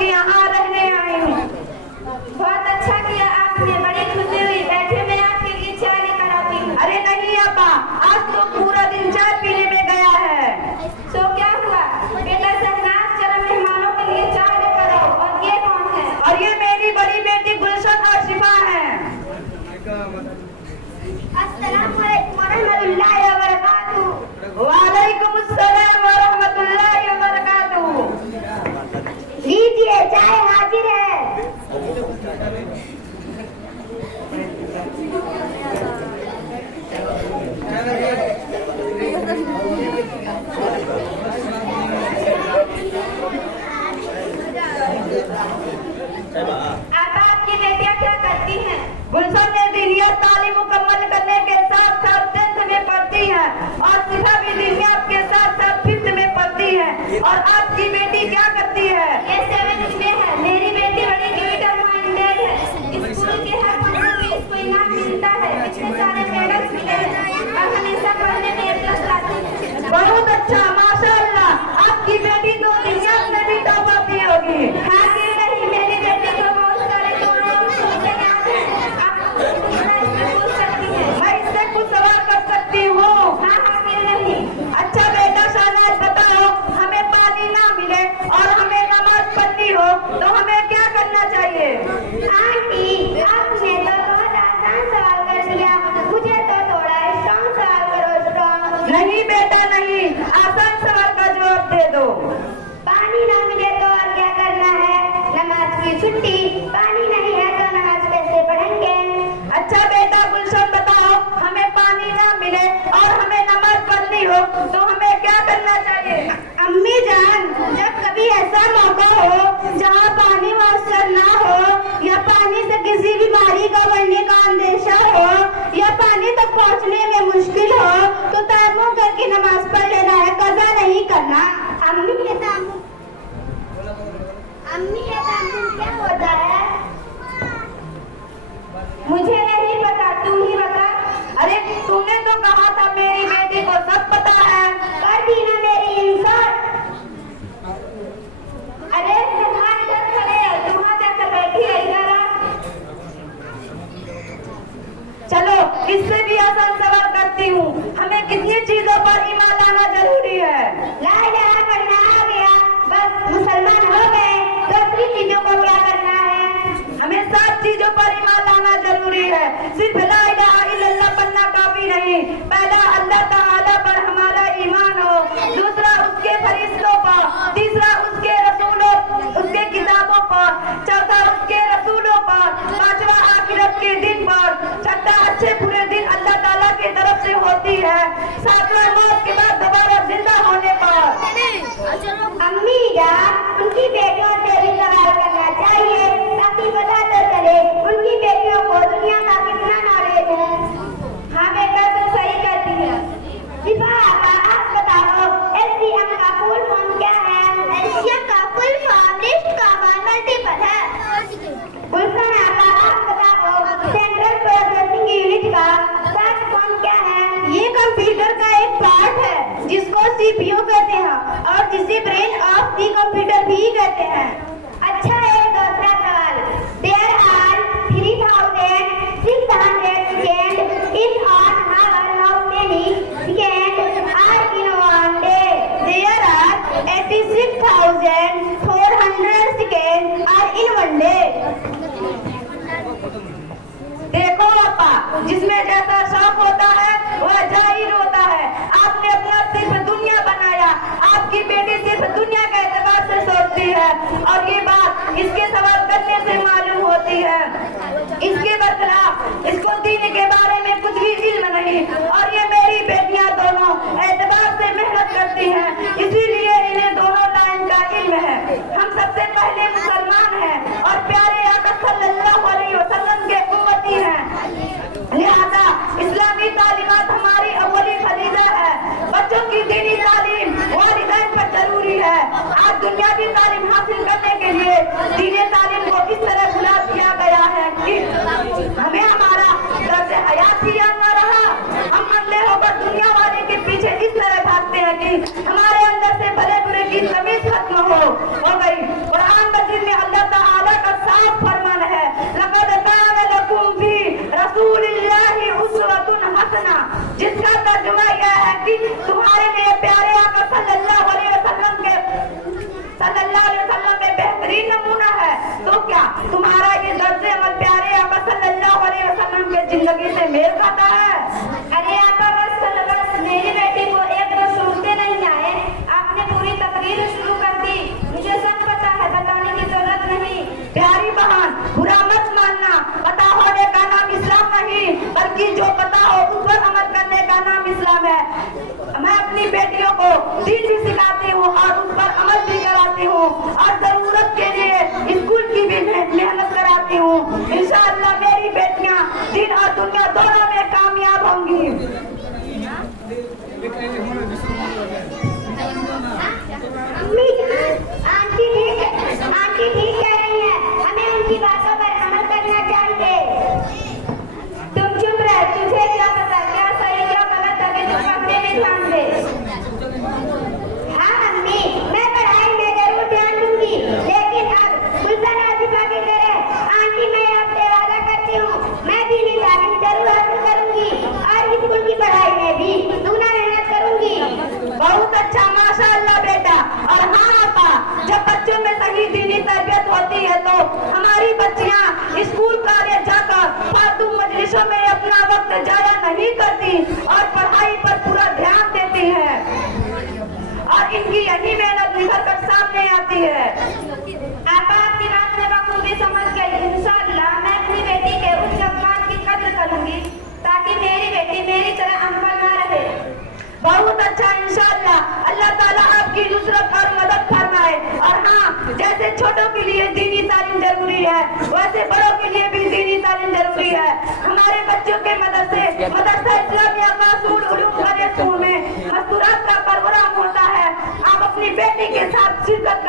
आपके यहाँ रहने आई हूँ। बहुत अच्छा किया आपने, बड़ी खुशी हुई। बैठे मैं आपके लिए चाय लेकर आती हूँ। अरे नहीं अब्बा, आज तो पूरा दिन चाय पीने में गया है। तो क्या हुआ बेटा, शहनाज जरा मेहमानों के लिए चाय लेकर आओ। और ये कौन है? और ये मेरी बड़ी बेटी गुलशन और शिफा है। अस्सलामुअलैकुम वरहमतुल्लाहि वबरकातुहू। वालेकुम अस्सलाम वरहमतुल्लाहि वबरकातुहू। लीजिए चाय हाजिर है। आपकी बेटियां क्या करती हैं? गुलशन ने दीनियत तालीम मुकम्मल करने के साथ साथ 10th में पढ़ती है और शिफा भी दीनियत के साथ साथ 5th में पढ़ती है। और आपकी बेटी क्या करती है? ये 7th में है। मेरी बेटी बड़ी क्रिएटिव माइंडेड है। स्कूल के हर फंक्शन में इसको इनाम मिलता है, इतने सारे मेडल्स मिले हैं और हमेशा पढ़ने में A+ लाती है। बहुत अच्छा, माशाअल्लाह। आपकी बेटी तो दीनियत में भी टॉप आती होगी। हाँ कि नहीं? मेरी बेटी को बहुत सारे मैं इससे कुछ सवाल कर सकती हूँ? हाँ हाँ क्यों नहीं। अच्छा बेटा शहनाज बताओ, हमें पानी ना मिले और हमें नमाज पढ़नी हो तो हमें क्या करना चाहिए? आंटी आपने तो बहुत आसान सवाल कर दिया, मुझे तो थोड़ा स्ट्रॉन्ग सवाल करो। स्ट्रॉन्ग नहीं बेटा नहीं, आसान सवाल का जवाब दे दो। पानी ना मिले तो और क्या करना है? नमाज की छुट्टी। पानी नहीं है तो नमाज कैसे पढ़ेंगे? अच्छा बेटा गुलशन बताओ, हमें पानी ना मिले और हमें नमाज पढ़नी हो तो हमें क्या करना चाहिए? अम्मी जान, जब कभी ऐसा मौका हो जहाँ पानी मौसर ना हो या पानी से किसी बीमारी का बढ़ने का अंदेशा हो या पानी तक पहुँचने में मुश्किल हो तो तयम्मुम करके नमाज पढ़ लेना है, कज़ा नहीं करना। अम्मी ये तयम्मुम क्या होता है? मुझे नहीं पता, तू ही बता। अरे तूने तो कहा था मेरी बेटी को सब पता है। कर दी ना मेरी इंसल्ट। अरे तुम्हारे इधर खड़े है, तुम्हारा जाकर बैठी है इधर आ। चलो इससे भी आसान सवाल करती हूँ, हमें कितनी चीजों पर ईमान लाना जरूरी है? ला इलाहा पढ़ना आ गया, बस मुसलमान हो गए। दूसरी चीजों को क्या करना है? हमें 7 चीजों पर ईमान लाना जरूरी है। सिर्फ ला इलाहा इल्लल्लाह पढ़ना काफी नहीं। पहला अल्लाह ताला पर हमारा ईमान हो, दूसरा उसके फरिश्तों पर, तीसरा उसके रसूलों, उसके किताबों पर, चौथा उसके रसूलों पर, पांचवा आखिरत के दिन पर, छठा अच्छे बुरे दिन अल्लाह ताला की तरफ से होती है, सातवां मौत के बाद दोबारा जिंदा होने पर। अम्मी जान, उनकी बेटियों से भी सवाल करना चाहिए ताकि पता तो चले उनकी बेटियों को दुनिया का कितना नॉलेज है। हाँ बेटा तू सही करती है। शिफा आप बताओ, एलसीएम का फुल फॉर्म क्या है? एलसीएम का full form list common multiple है। गुलशन आप बताओ, सेंट्रल प्रोसेसिंग यूनिट का शॉर्ट फॉर्म क्या है? ये कंप्यूटर का एक पार्ट है जिसको सीपीयू कहते हैं और जिसे ब्रेन ऑफ दी कंप्यूटर भी कहते हैं। अच्छा एक दूसरा सवाल, there are 3600 second in on hour, how many second are in one day? There are 86,400 second are in one day. देखो पापा, जिसमें जैसा शौक होता है वह जाहिर होता है। आपने अपना सिर्फ दुनिया बनाया, आपकी बेटी सिर्फ दुनिया के एतबार से सोचती है और ये बात इसके सवाल करने से मालूम होती है। इसके बदलाव इसको दीन के बारे में कुछ भी इल्म नहीं और ये मेरी बेटियां दोनों एतबार से मेहनत करती हैं, इसीलिए इन्हें दोनों लाइन का इल्म है। हम सबसे पहले मुसलमान हैं और प्यारे आका सल्लल्लाहु अलैहि वसल्लम के उम्मती हैं, लिहाजा इस्लामी तालीमात हमारी अव्वली फरीज़ा है। बच्चों की दीनी तालीम वालिदैन पर जरूरी है। आज दुनियावी तालीम हासिल करने के लिए दीनी तालीम को इस तरह गुलाब किया गया है कि हमें हमारा रब्ज़ हयात ही याद न रहा। हम अंधे होकर दुनिया वाले के पीछे इस तरह भागते हैं कि हमारे अंदर से भले बुरे की तमीज खत्म हो गई। कुरान मजीद में साफ फरमान है, लक़द कान लकुम फी रसूलिल्लाहि उस्वतुन हसना, जिसका तर्जुमा यह है कि तुम्हारे लिए प्यारे आका सल्लल्लाहु अलैहि वसल्लम में बेहतरीन नमूना है। तो क्या तुम्हारा ये दर्जे अमल प्यारे आका सल्लल्लाहु अलैहि वसल्लम के जिंदगी से मेल खाता है? अरे आका बस मेरी बेटी को एक दो सुनते नहीं आए, आपने पूरी तकरीर शुरू कर दी। मुझे सब पता है, बताने की जरूरत नहीं। प्यारी बहन, बुरा मत मानना, पता होने का नाम इस्लाम नहीं, बल्कि जो पता हो उस पर अमल करने का नाम इस्लाम है। मैं अपनी बेटियों को दीन भी सिखाती हूँ और उस पर अमल भी कराती हूँ, और जरूरत के लिए स्कूल की भी मेहनत कराती हूँ। इंशाअल्लाह मेरी बेटियाँ दीन और दुनिया दोनों में कामयाब होंगी। आंटी ठीक कह रही है, हमें उनकी बातों पर अमल करना चाहिए। तुम चुप रह, तुझे क्या पता क्या सही क्या गलत, अभी तुम पढ़ने में ध्यान दे। हाँ अम्मी, मैं पढ़ाई में जरूर ध्यान दूंगी, लेकिन अब गुलशन आसिफा की तरह आंटी मैं आपसे वादा करती हूँ, मैं दीनी तालीम जरूर हासिल करूंगी और स्कूल की पढ़ाई में भी दूना मेहनत करूंगी। बहुत अच्छा, माशाअल्लाह बेटा। और हाँ आपा, जब बच्चों में सही दीनी तरबियत होती है तो हमारी बच्चियाँ स्कूल कॉलेज जाकर फालतू मजलिसों में अपना वक्त जाया नहीं करती और पढ़ाई पर पूरा ध्यान देती है, और इनकी यही मेहनत निखर कर सामने आती है। आप आपकी बात में बखूबी समझ गई। इंशाअल्लाह मैं अपनी बेटी के उस जज्बात की कद्र करूंगी ताकि मेरी बेटी मेरी तरह अनपढ़ ना रहे। बहुत अच्छा, इंशाअल्लाह अल्लाह ताला आपकी नुसरत और मदद फरमाए। और हाँ, जैसे छोटों के लिए दीनी तालीम जरूरी है, वैसे बड़ों के लिए भी दीनी तालीम जरूरी है। हमारे बच्चों के मदरसा इस्लामिया मासूल उलूम स्कूल में मस्तूरात का प्रोग्राम होता है। आप अपनी बेटी के साथ शिरकत